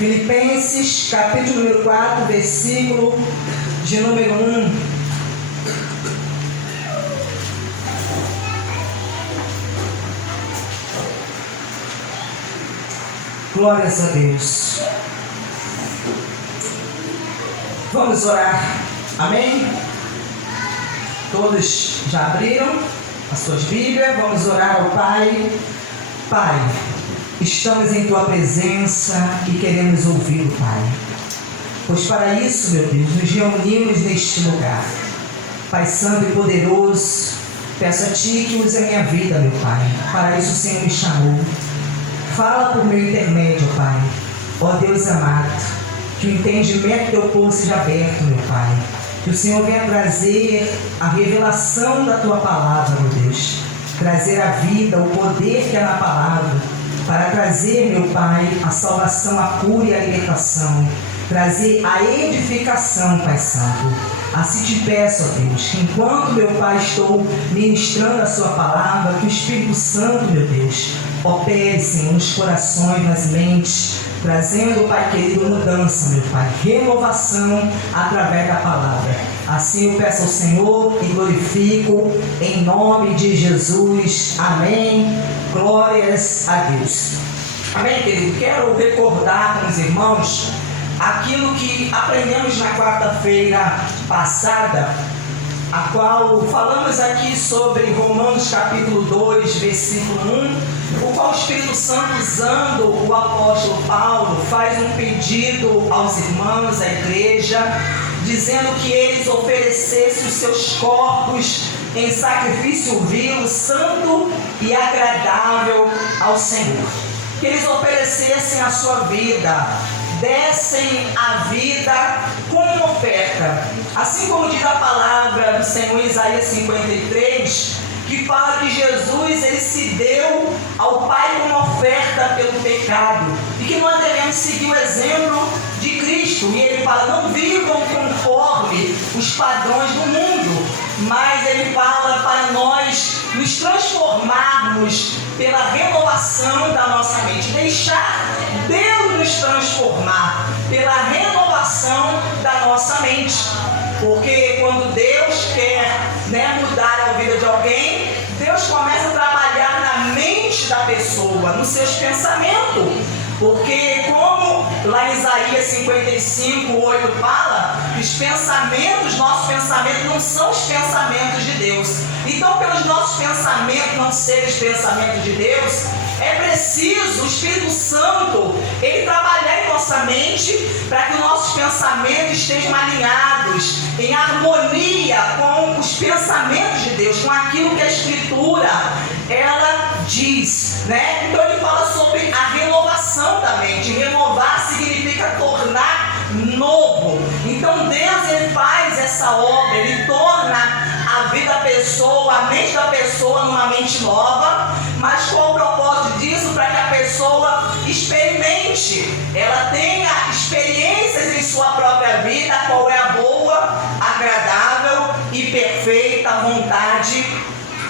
Filipenses, capítulo número 4, versículo de número 1. Glórias a Deus. Vamos orar. Amém? Todos já abriram as suas Bíblias. Vamos orar ao Pai. Pai, estamos em Tua presença e queremos ouvi-lo, Pai. Pois para isso, meu Deus, nos reunimos neste lugar. Pai Santo e Poderoso, peço a Ti que use a minha vida, meu Pai. Para isso o Senhor me chamou. Fala por meu intermédio, Pai. Ó Deus amado, que o entendimento do Teu povo seja aberto, meu Pai. Que o Senhor venha trazer a revelação da Tua palavra, meu Deus. Trazer a vida, o poder que há na palavra. Para trazer, meu Pai, a salvação, a cura e a libertação. Trazer a edificação, Pai Santo. Assim te peço, ó Deus, que enquanto, meu Pai, estou ministrando a Sua palavra, que o Espírito Santo, meu Deus, opere, Senhor, nos corações, nas mentes, trazendo, Pai querido, mudança, meu Pai, renovação através da palavra. Assim eu peço ao Senhor e glorifico em nome de Jesus. Amém. Glórias a Deus. Amém, querido? Quero recordar com os irmãos aquilo que aprendemos na quarta-feira passada, a qual falamos aqui sobre Romanos capítulo 2, versículo 1, o qual o Espírito Santo, usando o apóstolo Paulo, faz um pedido aos irmãos, à igreja, dizendo que eles oferecessem os seus corpos em sacrifício vivo, santo e agradável ao Senhor. Que eles oferecessem a sua vida, dessem a vida como oferta. Assim como diz a palavra do Senhor em Isaías 53, que fala que Jesus ele se deu ao Pai como oferta pelo pecado. E que nós devemos seguir o exemplo de Cristo. E ele fala, não vivam conforme os padrões do mundo, mas ele fala para nós nos transformarmos pela renovação da nossa mente. Deixar Deus nos transformar pela renovação da nossa mente. Porque quando Deus quer mudar a vida de alguém, Deus começa a trabalhar na mente da pessoa, nos seus pensamentos. Porque como lá em Isaías 55, 8 fala, os pensamentos, nossos pensamentos não são os pensamentos de Deus. Então, pelos nossos pensamentos não serem os pensamentos de Deus, é preciso o Espírito Santo ele trabalhar em nossa mente para que os nossos pensamentos estejam alinhados, em harmonia com os pensamentos de Deus, com aquilo que a Escritura ela diz, Então ele fala sobre a renovação da mente. Renovar significa tornar novo. Então Deus ele faz essa obra, ele torna a vida da pessoa, a mente da pessoa numa mente nova. Mas qual o propósito disso? Para que a pessoa experimente, ela tenha experiências em sua própria vida, qual é a boa, agradável e perfeita vontade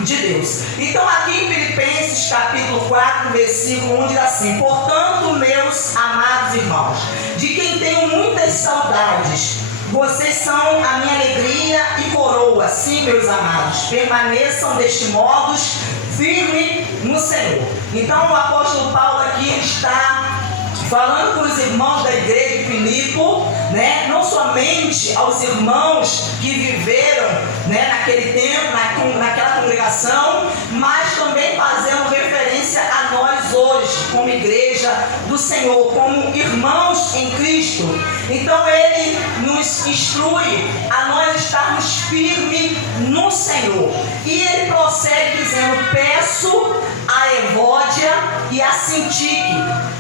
de Deus. Então aqui em Filipenses capítulo 4, versículo 1 diz assim: portanto, meus amados irmãos, de quem tenho muitas saudades, vocês são a minha alegria e coroa. Sim, meus amados, permaneçam deste modo firme no Senhor. Então o apóstolo Paulo aqui está falando com os irmãos da igreja de Filipo, não somente aos irmãos que viveram naquele tempo, naquela congregação, mas também fazendo referência a nós hoje, como igreja do Senhor, como irmãos em Cristo. Então ele nos instrui a nós estarmos firmes no Senhor. E ele prossegue dizendo: peço a Evódia e a Sintique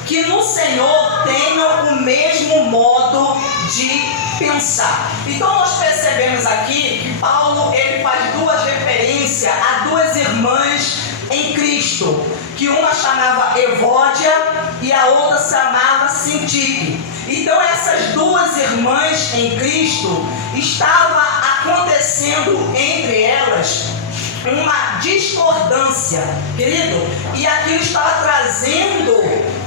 que no Senhor tenham o mesmo modo de pensar. Então nós percebemos aqui que Paulo ele faz duas referências a duas irmãs em Cristo, que uma chamava Evódia e a outra chamava Sintique. Então essas duas irmãs em Cristo estava acontecendo entre elas uma discordância, querido, e aquilo estava trazendo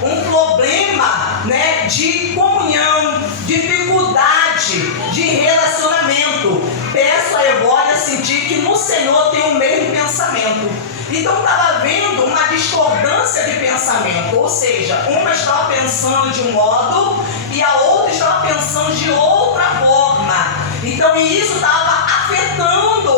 um problema né, de comunhão, dificuldade de relacionamento. Peço a Evódia sentir que no Senhor tem o mesmo pensamento. Então estava havendo uma discordância de pensamento, ou seja, uma estava pensando de um modo e a outra estava pensando de outra forma. Então isso estava afetando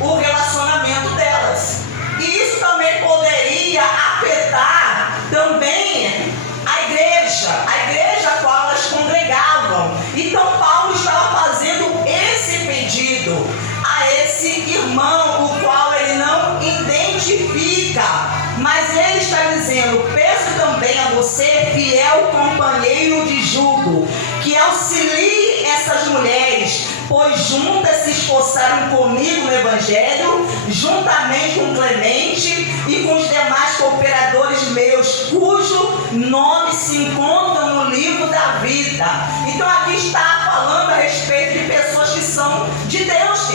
o relacionamento delas. E isso também poderia afetar também a igreja a qual elas congregavam. Então Paulo estava fazendo esse pedido a esse irmão, o qual ele não identifica, mas ele está dizendo: peço também a você, fiel companheiro de jugo, que auxilie essas mulheres, pois juntas se esforçaram comigo no Evangelho, juntamente com Clemente e com os demais cooperadores meus, cujo nome se encontra no livro da vida. Então aqui está falando a respeito de pessoas que são de Deus,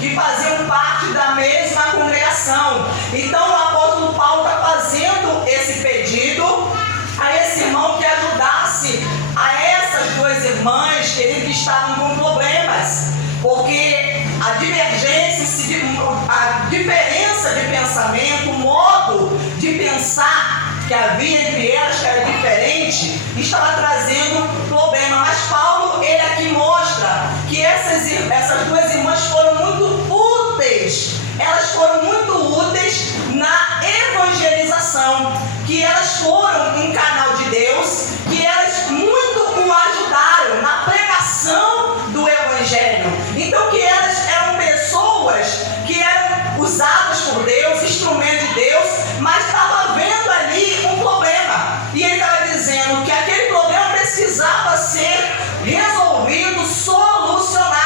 que faziam parte da mesma congregação. Então o apóstolo Paulo está fazendo esse pedido a esse irmão que ajudasse a essas duas irmãs que estavam com problemas, porque a divergência, a diferença de pensamento, o modo de pensar que havia entre elas, que era diferente, estava trazendo problema. Mas Paulo, ele aqui mostra que essas duas irmãs foram muito úteis. Elas foram muito úteis na evangelização, que elas foram um canal de Deus, que elas muito o ajudaram na pregação do Evangelho. Então que elas eram pessoas que eram usadas por Deus, instrumento de Deus, mas estava havendo ali um problema. E ele estava dizendo que aquele problema precisava ser resolvido, solucionado.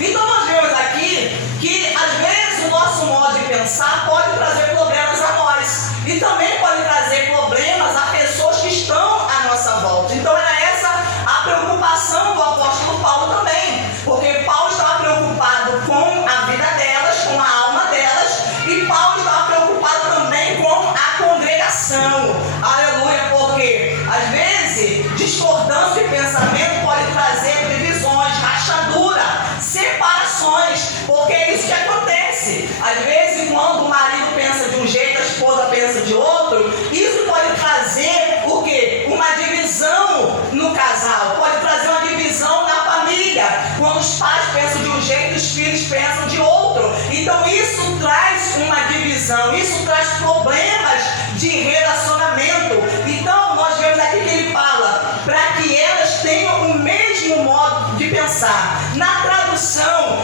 Então nós vemos aqui que às vezes o nosso modo de pensar pode trazer problemas a nós e também pode trazer problemas a pessoas que estão à nossa volta. Então era essa a preocupação do apóstolo Paulo também, porque Paulo estava preocupado com a vida delas, com a alma delas, e Paulo estava preocupado também com a congregação. Aleluia, porque às vezes discordância de pensamento pode trazer divisões, rachadura, separações, porque é isso que acontece. Às vezes, quando o marido pensa de um jeito, a esposa pensa de outro, isso pode trazer o quê? Uma divisão no casal, pode trazer uma divisão na família, quando os pais pensam de um jeito, os filhos pensam de outro. Então isso traz uma divisão, isso traz problemas de relacionamento. Então nós vemos aqui que ele fala para que elas tenham o mesmo modo de pensar. Na tradução,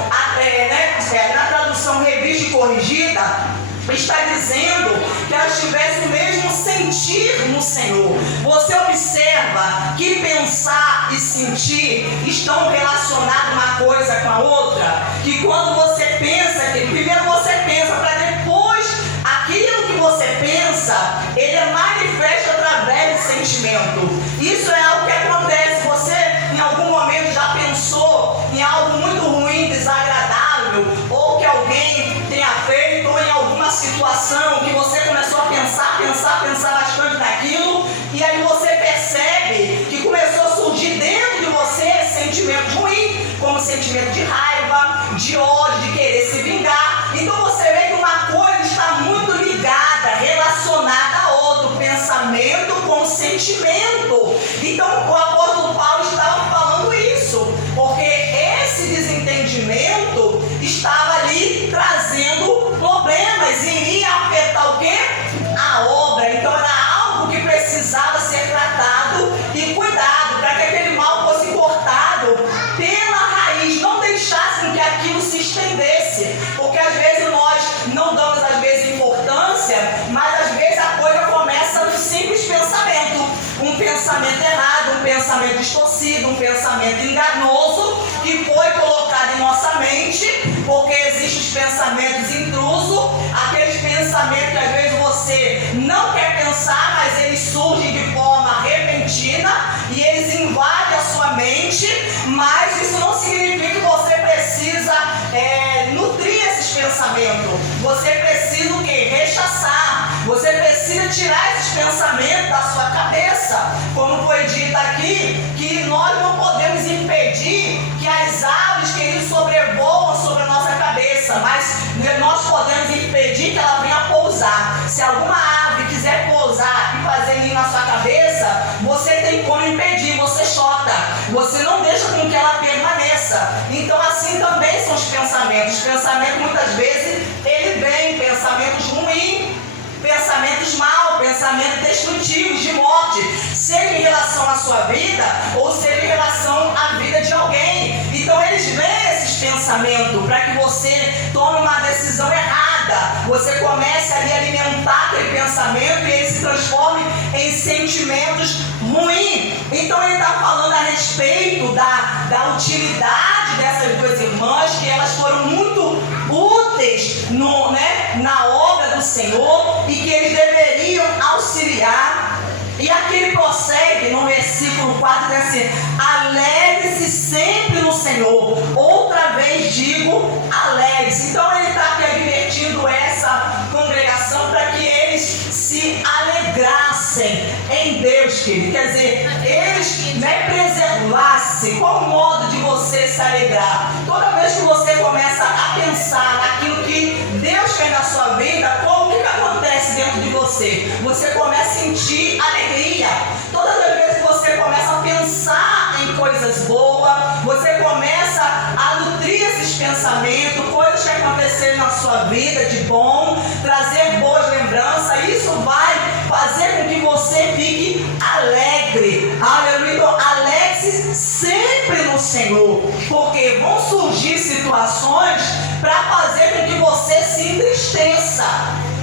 na tradução revista e corrigida, está dizendo que elas tivessem o mesmo sentir no Senhor. Você observa que pensar e sentir estão relacionados uma coisa com a outra? Que quando você pensa, que primeiro você pensa para depois aquilo que você pensa, ele é manifesto através do sentimento. Isso é algo que acontece. Você em algum momento já pensou em algo muito ruim, desagradável, ou que alguém tenha feito, ou em alguma situação que você começou a pensar bastante naquilo, e aí você percebe que começou a surgir dentro de você sentimentos ruins, como sentimento de raiva, de ódio, de querer se vingar. Então você vê que uma coisa está muito ligada, relacionada a outro, pensamento com sentimento. Então o apóstolo Paulo estava falando isso, porque esse desentendimento estava ali trazendo problemas e iria afetar o quê? A obra. Então era algo que precisava ser tratado e cuidado para que aquele mal fosse cortado pela raiz, não deixasse com que aquilo se estendesse, porque às vezes nós não damos importância, mas às vezes a coisa começa no simples pensamento, um pensamento errado, um pensamento distorcido, um pensamento enganoso que foi colocado em nossa mente, porque existem os pensamentos intrusos, aqueles pensamentos que às vezes você não quer pensar, mas eles surgem de forma repentina e eles invadem a sua mente, mas isso não significa que você precisa nutrir esses pensamentos. Você precisa o quê? Rechaçar. Você precisa tirar esses pensamentos da sua cabeça, como foi dito aqui aqui que nós não podemos impedir que as aves, querido, sobrevoam sobre a nossa cabeça, mas nós podemos impedir que ela venha pousar. Se alguma ave quiser pousar e fazer ninho na sua cabeça, você tem como impedir, você chota, você não deixa com que ela permaneça. Então assim também são os pensamentos. Os pensamentos muitas vezes ele vem, pensamentos ruins, pensamentos maus, pensamentos destrutivos, de morte, seja em relação à sua vida ou seja em relação à vida de alguém. Então eles veem esses pensamentos para que você tome uma decisão errada, você comece ali a alimentar aquele pensamento e ele se transforme em sentimentos ruins. Então ele está falando a respeito da utilidade dessas duas irmãs, que elas foram muito úteis na obra do Senhor e que eles deveriam auxiliar. E aqui ele prossegue no versículo 4, diz assim: alegre-se sempre no Senhor. Outra vez digo, alegre-se. Então ele está aqui advertindo essa congregação para que eles se alegrassem em Deus, querido. Quer dizer, eles preservassem. Qual o modo de você se alegrar? Toda vez que você começa a pensar naquilo que Deus fez na sua vida, o que acontece dentro de você? Você começa a sentir alegria. Todas as vezes que você começa a pensar em coisas boas, você começa a nutrir esses pensamentos, coisas que aconteceram na sua vida de bom, trazer boas lembranças, isso vai fazer com que você fique alegre. Aleluia. Então, alegre-se sempre no Senhor, porque vão surgir situações para fazer com que você se entristeça.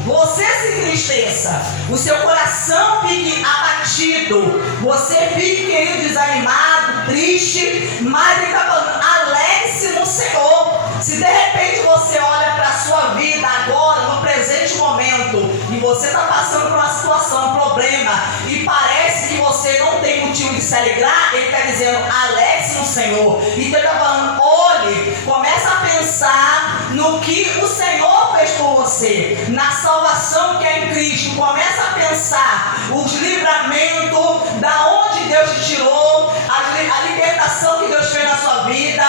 Você se entristeça, o seu coração fique abatido, você fique, querido, desanimado, triste, mas ele está falando, alegre-se no Senhor. Se de repente você olha para a sua vida agora, no presente momento, e você está passando por uma situação, um problema, e parece que você não tem motivo de se alegrar, ele está dizendo, alegre-se no Senhor. Então ele está falando, olhe, começa a pensar no que o Senhor fez por você, na salvação que é em Cristo. Começa a pensar os livramentos, da onde Deus te tirou, a libertação que Deus fez na sua vida,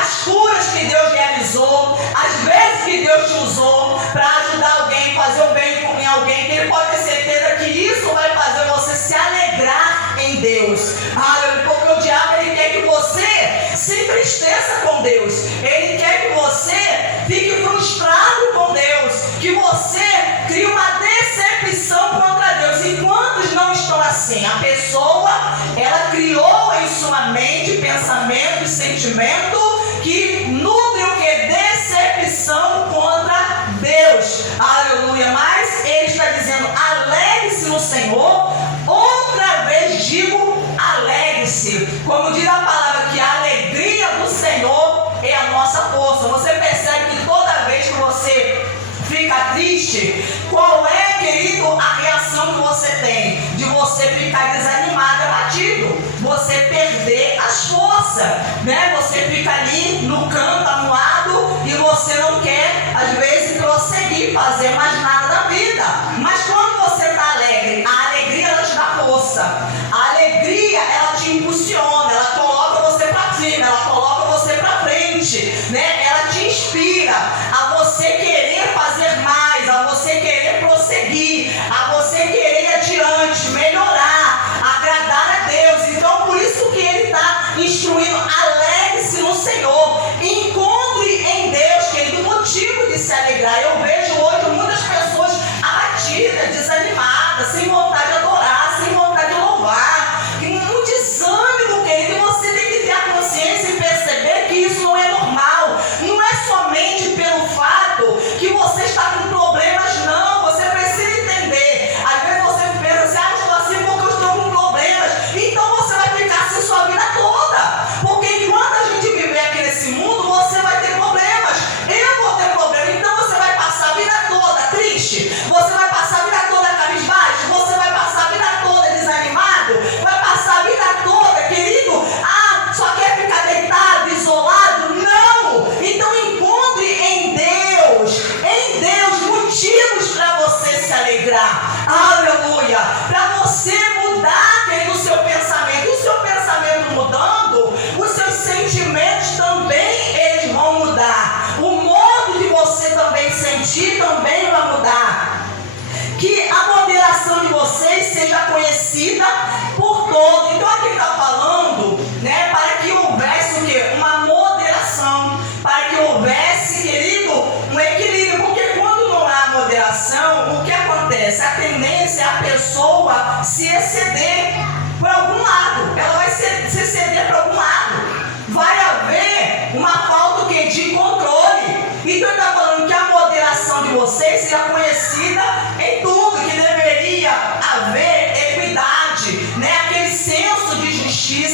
as curas que Deus realizou, as vezes que Deus te usou para ajudar alguém, fazer o bem em alguém, que ele pode ter certeza que isso vai fazer você se alegrar em Deus. Porque o diabo ele quer que você se entristeça com Deus, ele quer que você fique frustrado com Deus, que você crie uma decepção contra Deus. E quantos não estão assim? A pessoa, ela criou em sua mente pensamento e sentimento que nutre o que? Decepção contra Deus. Aleluia. Mas ele está dizendo, alegre-se no Senhor. Outra vez digo, alegre-se. Como diz a palavra, que a alegria do Senhor é a nossa força. Você percebe que toda vez que você fica triste, qual é, querido, a reação que você tem? De você ficar desanimado, abatido, você perder as forças, Você fica ali no canto, amuado, e você não quer, às vezes, prosseguir, fazer mais nada da vida. Mas quando você está alegre, a alegria ela te dá força, a alegria ela te impulsiona, ela coloca você para cima, ela coloca você para frente, Ela te inspira a você querer fazer mais, a você querer prosseguir, a você querer ir adiante, melhorar, agradar a Deus. Então por isso que ele está instruindo, alegre-se no Senhor, encontre em Deus, querido, motivo de se alegrar. Eu vejo hoje muitas pessoas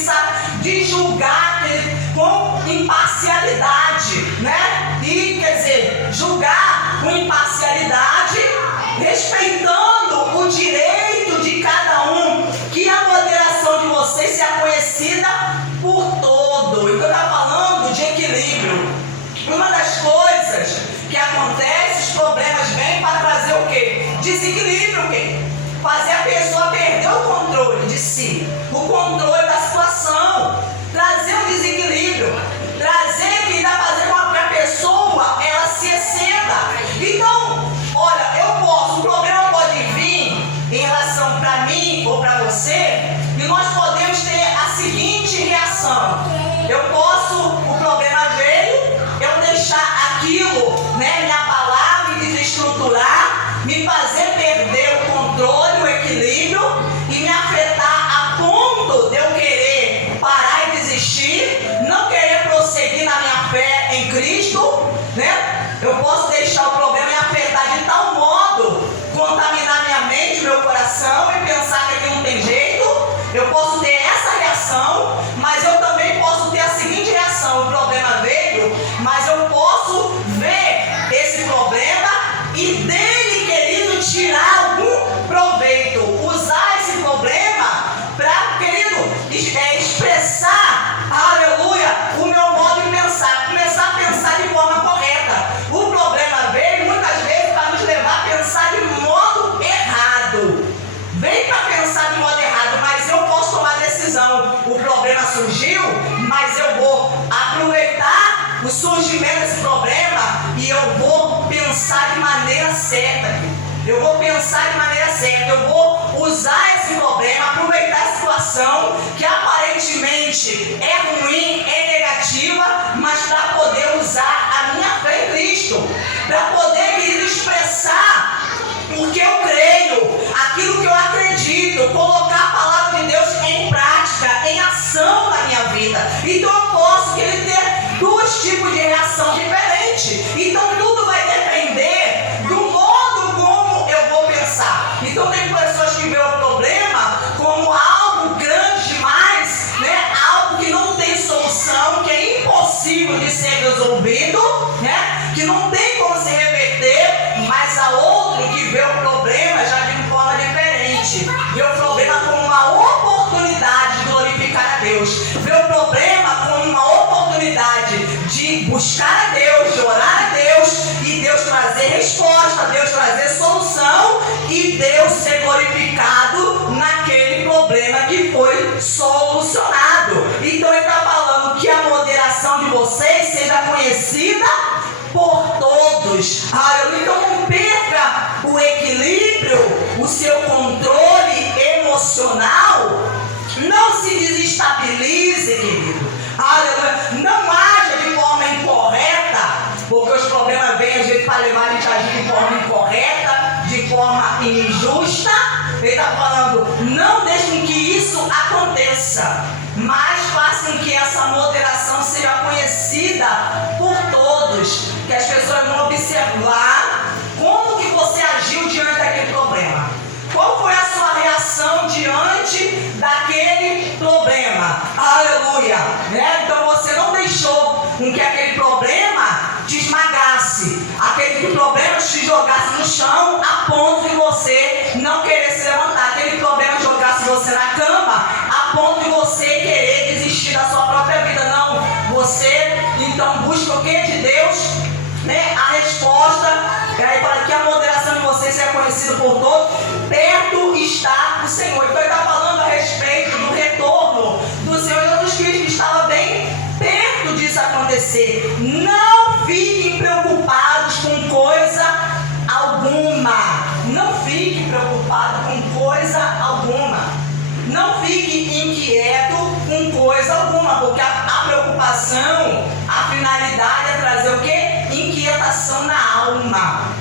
justiça, de julgar com imparcialidade, né? E, quer dizer, julgar com imparcialidade, respeitando o direito de cada um, que a moderação de vocês seja conhecida por todo. Então, está falando de equilíbrio. Uma das coisas que acontece, os problemas vêm para trazer o quê? Desequilíbrio, o quê? Fazer a pessoa perder o controle de si, o controle da situação, trazer um desequilíbrio, trazer que dá fazer com que a pessoa ela se exceda. Então, olha, o problema pode vir em relação para mim ou para você, e nós podemos ter a seguinte reação: o problema veio, eu deixar aquilo, né, me abalar, me desestruturar, me fazer perder o controle, o equilíbrio e me afetar a ponto de eu querer parar e desistir, não querer prosseguir na minha fé em Cristo, né? Eu posso deixar o problema me afetar de tal modo, contaminar minha mente, meu coração e pensar que aqui não tem jeito. Eu posso ter essa reação, mas eu também posso ter a seguinte reação: o problema veio, mas eu posso ver esse problema e dele, querido, tirar algum proveito, usar esse problema para, querido, expressar, aleluia, o meu modo de pensar, começar a pensar de forma correta. O problema veio muitas vezes para nos levar a pensar de modo errado. Vem para pensar de modo errado, mas eu posso tomar decisão. O problema surgiu, mas eu vou aproveitar o surgimento desse problema e eu vou pensar de maneira certa. Eu vou pensar de maneira certa, eu vou usar esse problema, aproveitar a situação que aparentemente é ruim, é negativa, mas para poder usar a minha fé em Cristo, para poder, querido, expressar o que eu creio, aquilo que eu acredito, colocar a palavra de Deus em prática, em ação na minha vida. Então eu posso, querido, ter dois tipos de reação diferentes. Então tudo vai depender do modo como eu vou pensar. Então tem pessoas que veem o problema como algo grande demais, né? Algo que não tem solução, que é impossível de ser resolvido, né? Que não tem como se reverter, mas a outro que vê o problema já de forma diferente, vê o problema como uma oportunidade de glorificar a Deus, vê o problema como uma oportunidade de buscar a Deus, de orar a Deus e Deus trazer resposta, Deus trazer solução e Deus ser glorificado naquele problema que foi solucionado. Então ele está falando que a moderação de vocês seja conhecida por todos. Então não perca o equilíbrio, o seu controle emocional. Não se desestabilize, querido. Não haja de forma incorreta, porque os problemas vêm às vezes para levar a gente a agir de forma incorreta, de forma injusta. Ele está falando, não deixem que isso aconteça, mas façam que essa moderação seja conhecida por todos, que as pessoas vão observar como que você agiu diante daquele problema. Qual foi a sua reação diante daquele problema? Aleluia! Né? Então você não deixou com que aquele problema te esmagasse, aquele problema te jogasse no chão a ponto de você não querer se levantar, aquele problema jogasse você na cama a ponto de você querer desistir da sua própria vida. Não, você então busca o que de Deus? Né? A resposta para que a moderação de vocês seja conhecida por todos. Perto está o Senhor. Então ele está falando a respeito do retorno do Senhor Jesus Cristo, que estava bem perto disso acontecer. Não fiquem preocupados com coisa alguma. Não fique preocupado com coisa alguma. Não fique inquieto com coisa alguma, porque a preocupação, a finalidade é trazer o quê? Inquietação na alma.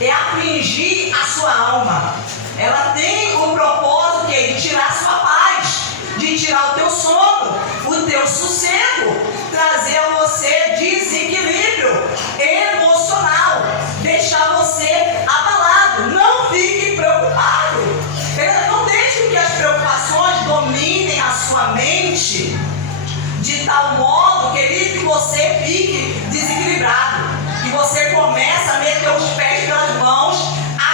É afligir a sua alma. Ela tem o propósito de tirar a sua paz, de tirar o teu sono, o teu sossego, trazer a você desequilíbrio emocional, deixar você abalado. Não fique preocupado. Não deixe que as preocupações dominem a sua mente de tal modo, querido, que você fique desequilibrado, que você comece a meter os pés pelas mãos,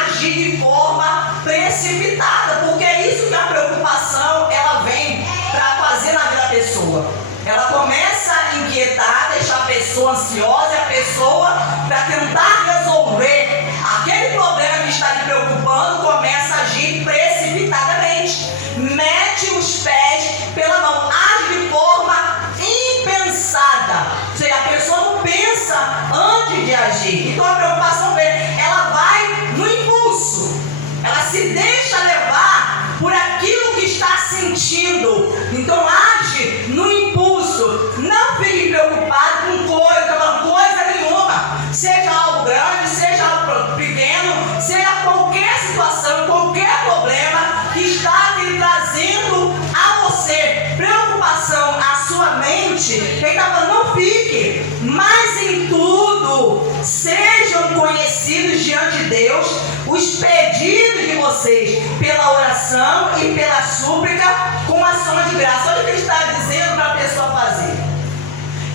agir de forma precipitada, porque é isso que a preocupação ela vem para fazer na vida da pessoa. Ela começa a inquietar, deixar a pessoa ansiosa, e a pessoa, para tentar resolver aquele problema que está lhe preocupando, começa a agir precipitadamente, mete os pés pela mão, age de forma impensada, ou seja, a pessoa não pensa antes de agir. Então a preocupação vem, ela vai no impulso, ela se deixa levar por aquilo que está sentindo, então age no impulso. Não fique preocupado com coisa nenhuma, seja algo grande, seja algo pequeno, seja qualquer situação, qualquer problema que está lhe trazendo a você preocupação, a sua mente. Ele está falando, não fique, mas em tudo sejam conhecidos diante de Deus os pedidos de vocês pela oração e pela súplica com ação de graça. Olha o que ele está dizendo para a pessoa fazer.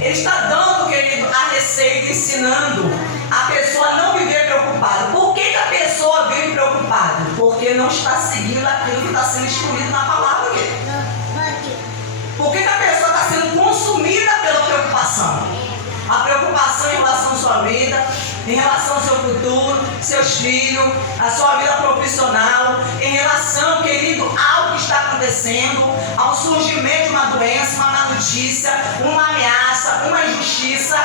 Ele está dando, querido, a receita, ensinando a pessoa a não viver preocupada. Por que a pessoa vive preocupada? Porque não está seguindo aquilo que está sendo escolhido na palavra dele. Por que a pessoa está sendo consumida pela preocupação? A preocupação em relação à sua vida, em relação ao seu futuro, seus filhos, a sua vida profissional, em relação, querido, ao que está acontecendo, ao surgimento de uma doença, uma má notícia, uma ameaça, uma injustiça.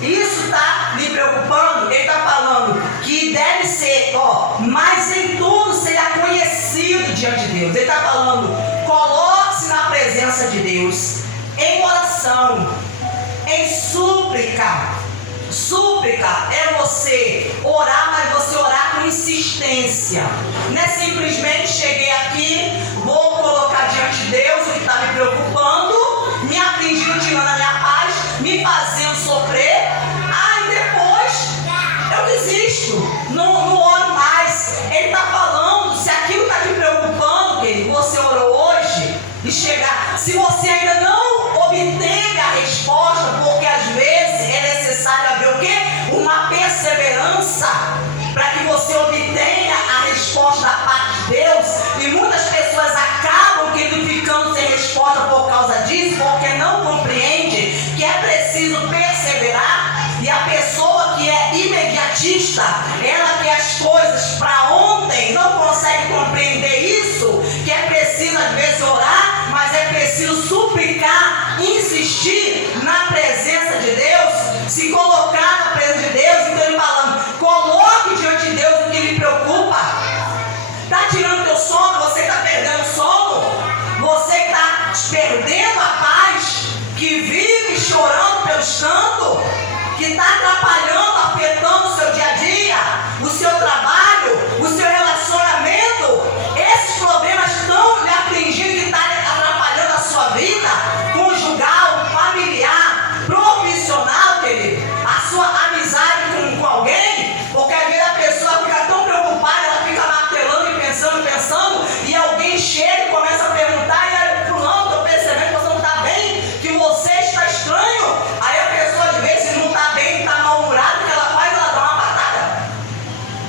Isso está lhe preocupando? Ele está falando que deve ser, mas em tudo seja conhecido diante de Deus. Ele está falando, coloque-se na presença de Deus, em oração, em súplica. Súplica é você orar, mas você orar com insistência. Não é simplesmente cheguei aqui, vou colocar diante de Deus o que está me preocupando, me afligindo, tirando a minha paz, me fazendo sofrer. E depois eu desisto, não oro mais. Ele está falando, se aquilo está te preocupando, querido, você orou hoje e chegar, se você ainda não obteve a resposta, porque às vezes é necessário haver o quê? Uma perseverança para que você obtenha a resposta da parte de Deus. E muitas pessoas acabam ficando sem resposta por causa disso, porque não compreende que é preciso perseverar. E a pessoa que é imediatista, ela quer as coisas para ontem, não consegue compreender isso, que é preciso às vezes orar, mas é preciso suplicar, insistir na presença de Deus, se colocar na presença de Deus. Então ele falando, coloque diante de Deus o que lhe preocupa. Está tirando teu sono, você está perdendo sono, você está perdendo a paz, que vive chorando pelos cantos, que está atrapalhando, afetando o seu dia a dia, o seu trabalho, o seu relacionamento. Esses problemas estão lhe afligindo, que está atrapalhando a sua vida conjugal, familiar, profissional, querido, a sua amizade com alguém, porque às vezes a pessoa fica tão preocupada, ela fica martelando e pensando, e alguém chega e começa a perguntar, e aí, fulano, estou percebendo que você não está bem, que você está estranho. Aí a pessoa às vezes não está bem, está mal-humorada, o que ela faz? Ela dá uma patada.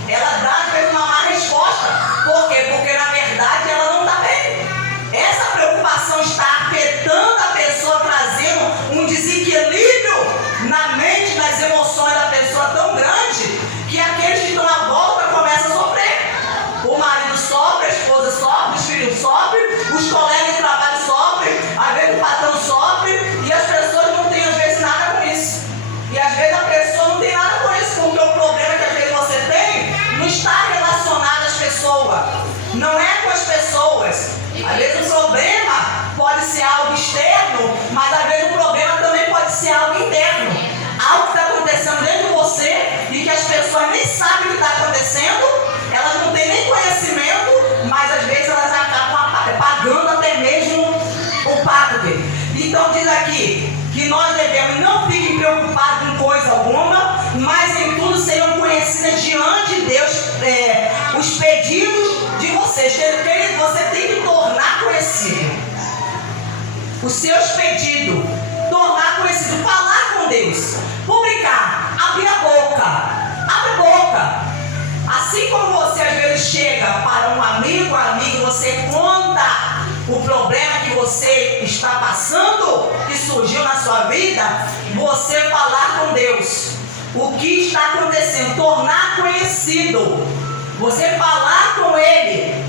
Ela dá às vezes uma má resposta. Por quê? Porque na verdade ela não está bem. Essa preocupação está afetando a pessoa, trazendo um desequilíbrio na mente, nas emoções da pessoa tão grande, que aqueles que estão à volta começam a sofrer. O marido sofre, a esposa sofre, os filhos sofrem, os colegas de trabalho sofrem, às vezes o patrão sofre, e as pessoas não têm às vezes nada com isso. E às vezes a pessoa não tem nada com isso, porque o problema que às vezes você tem não está relacionado às pessoas, não é com as pessoas. Às vezes o problema pode ser algo externo, mas às vezes o problema também pode ser algo interno. Algo que está acontecendo dentro de você e que as pessoas nem sabem o que está acontecendo, elas não têm nem conhecimento, mas às vezes elas acabam pagando até mesmo o pato dele. Então diz aqui que nós devemos, não fiquem preocupados com coisa alguma, mas em tudo sejam conhecidas diante de Deus os pedidos de vocês. Querido, você tem que tornar conhecido. os seus pedidos, tornar conhecido, falar com Deus, publicar, abrir a boca, abre a boca. Assim como você às vezes chega para um amigo, você conta o problema que você está passando, que surgiu na sua vida, você falar com Deus o que está acontecendo, tornar conhecido, você falar com Ele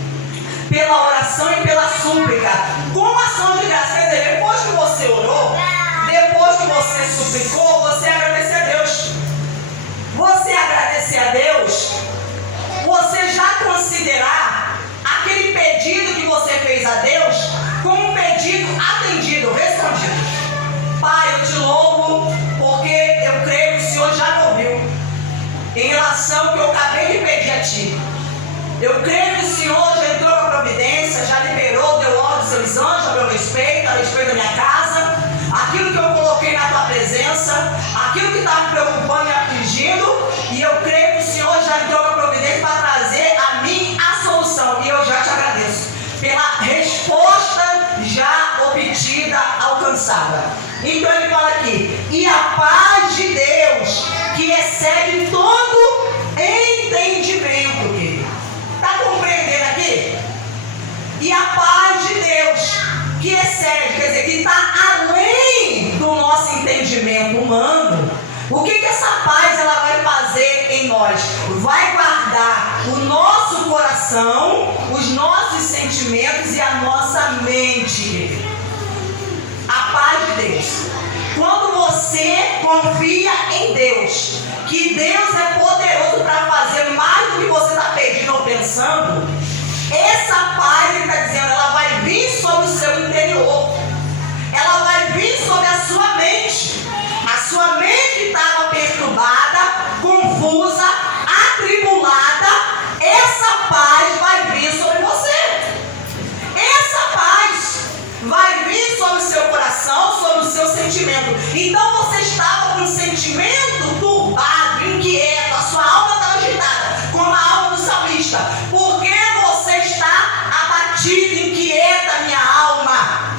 pela oração e pela súplica, com ação de graça. Quer dizer, depois que você orou, depois que você suplicou, você agradecer a Deus. Você agradecer a Deus, você já considerar aquele pedido que você fez a Deus como um pedido atendido, respondido. Pai, eu te louvo porque eu creio que o Senhor já me ouviu em relação ao que eu acabei de pedir a Ti. Eu creio que o Senhor já entrou com a providência, já liberou, deu ordem aos seus anjos a meu respeito, a respeito da minha casa, aquilo que eu coloquei na Tua presença, aquilo que está me preocupando e afligindo, e eu creio que o Senhor já entrou com a providência para trazer a mim a solução, e eu já te agradeço pela resposta já obtida, alcançada. Então ele fala aqui, e a paz de Deus, que excede todo entendimento, querido. Está compreendendo aqui? E a paz de Deus, que excede, quer dizer, que está além do nosso entendimento humano. O que essa paz ela vai fazer em nós? Vai guardar o nosso coração, os nossos sentimentos e a nossa mente. A paz de Deus. Quando você confia em Deus, que Deus é poderoso para fazer mais do que você está pedindo ou pensando, essa paz, ele está dizendo, ela vai vir sobre o seu interior. Ela vai vir sobre a sua mente. A sua mente estava perturbada, confusa, atribulada. Essa paz vai vir sobre você. Essa paz vai vir sobre o seu coração, sobre o seu sentimento. Então você estava com um sentimento turbado, inquieto, a sua alma estava agitada, como a alma do salmista. Por que você está abatido, inquieta, minha alma?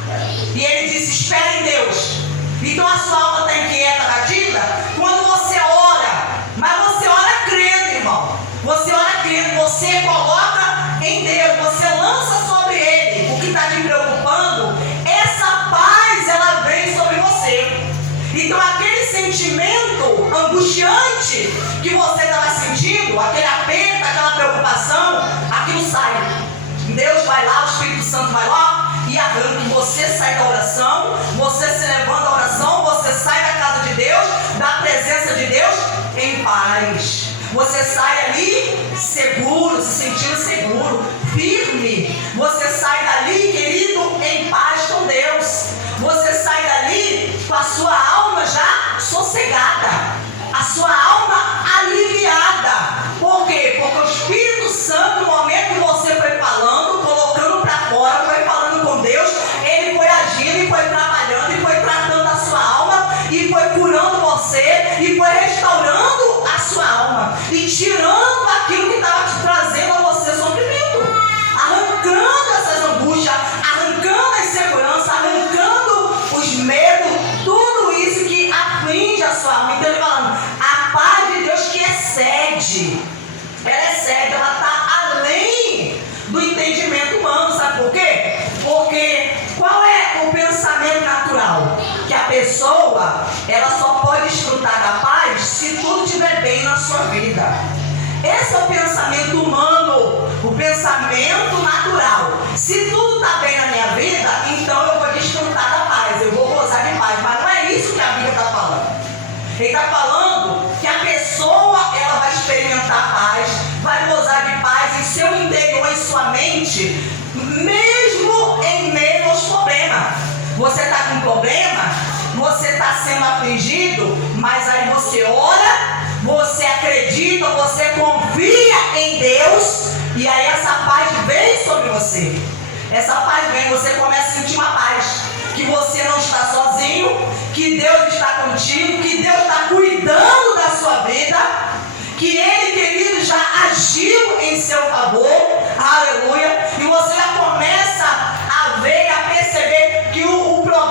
E ele disse, espere em Deus. Então a sua alma está inquieta, abatida, quando você ora. Mas você ora crendo, irmão. Você ora crendo, você coloca em Deus, você lança sobre Ele o que está te preocupando. Essa paz, ela vem sobre você. Então aquele sentimento angustiante que você estava sentindo, aquele aperto, aquela preocupação, aquilo sai. Deus vai lá, o Espírito Santo vai lá e arranca. Você sai da oração, você se levanta da oração, você sai da casa de Deus, da presença de Deus em paz. Você sai ali seguro, se sentindo seguro, firme. Você sai dali, querido, em paz com Deus. Você sai dali com a sua alma já sossegada, a sua alma aliviada. Por quê? Porque o Espírito Santo, no momento que você foi falando, colocando para fora, foi falando com Deus, ele foi agindo e foi trabalhando e foi tratando a sua alma e foi curando você e foi restaurando a sua alma e tirando aquilo que estava te trazendo a você sofrimento, arrancando essas angústias, arrancando a insegurança, arrancando os medos, tudo isso que aflige a sua alma. Então ele falando, a paz de Deus que excede, ela está além do entendimento humano. Sabe por quê? Porque qual é o pensamento natural? Que a pessoa, ela só pode desfrutar da paz se tudo estiver bem na sua vida. Esse é o pensamento humano, o pensamento natural. Se tudo está bem na minha vida, então eu vou desfrutar da paz, eu vou gozar de paz. Mas não é isso que a Bíblia está falando. Ele está falando que a pessoa, ela vai experimentar paz, vai gozar de paz em seu interior, em sua mente, mesmo em meio aos problemas. Você está com problema, você está sendo afligido, mas aí você ora, você acredita, você confia em Deus, e aí essa paz vem sobre você. Essa paz vem, você começa a sentir uma paz, que você não está sozinho, que Deus está contigo, que Deus está cuidando da sua vida, que Ele, querido, já agiu em seu favor, aleluia, e você já começa a ver, a perceber que o problema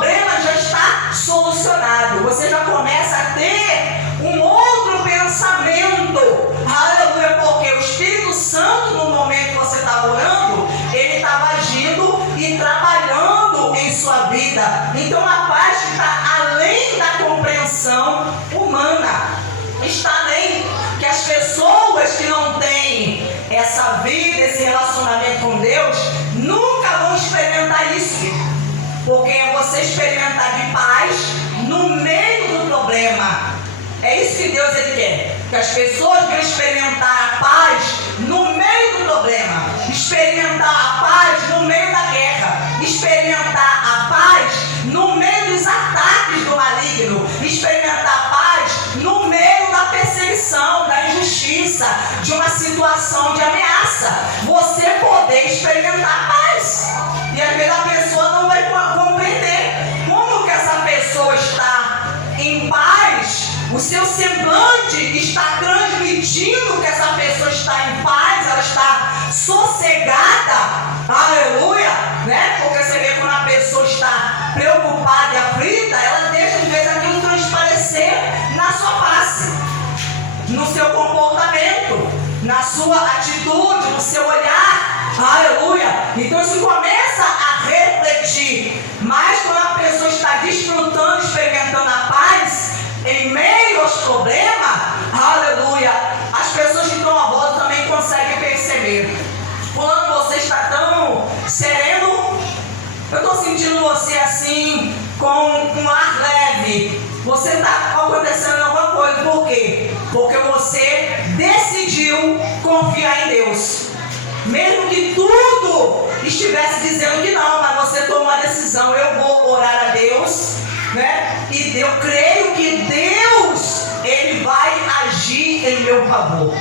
abençoado, você já começa a ter um outro pensamento. Aleluia, porque o Espírito Santo, no momento que você estava orando, ele estava agindo e trabalhando em sua vida. Então a paz está além da compreensão humana, está além, que as pessoas que não têm essa vida, esse relacionamento com Deus, nunca vão experimentar isso, porque é você experimentar de paz no meio do problema. É isso que Deus ele quer, que as pessoas venham experimentar a paz no meio do problema, experimentar a paz no meio da guerra, experimentar a paz no meio dos ataques do maligno, experimentar a paz no meio da perseguição, da injustiça, de uma situação de ameaça. Você poder experimentar a paz. E às vezes a pessoa não vai compreender como que essa pessoa está em paz. O seu semblante está transmitindo que essa pessoa está em paz, ela está sossegada, aleluia, né? Porque você vê quando a pessoa está preocupada e aflita, ela deixa de vez aquilo transparecer na sua face, no seu comportamento, na sua atitude, no seu olhar, aleluia. Então isso começa a refletir, mas quando a pessoa está desfrutando, experimentando a paz, em meio aos problemas, aleluia, as pessoas que estão à volta também conseguem perceber. Quando você está tão sereno, eu estou sentindo você assim, com um ar leve, você está acontecendo alguma coisa. Por quê? Porque você decidiu confiar em Deus. Mesmo que tudo estivesse dizendo que não, mas você tomou a decisão, eu vou orar a Deus, né? E eu creio que Deus, ele vai agir em meu favor.